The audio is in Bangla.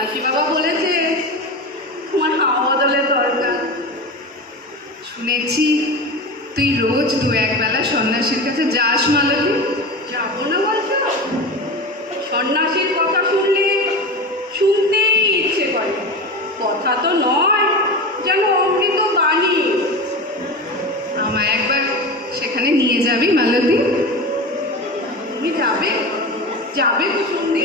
সন্ন্যাসী বাবা বলেছে তোমার হাওয়া বদলের দরকার। শুনেছি তুই রোজ দু একবেলা সন্ন্যাসীর কাছে যাস মালতী। যাবো না বলছো? সন্ন্যাসীর কথা শুনলে শুনতেই ইচ্ছে করে। কথা তো নয়, যেন অমৃত বাণী। আমায় একবার সেখানে নিয়ে যাবি মালতী? তুমি যাবে? যাবে তো শুনবি?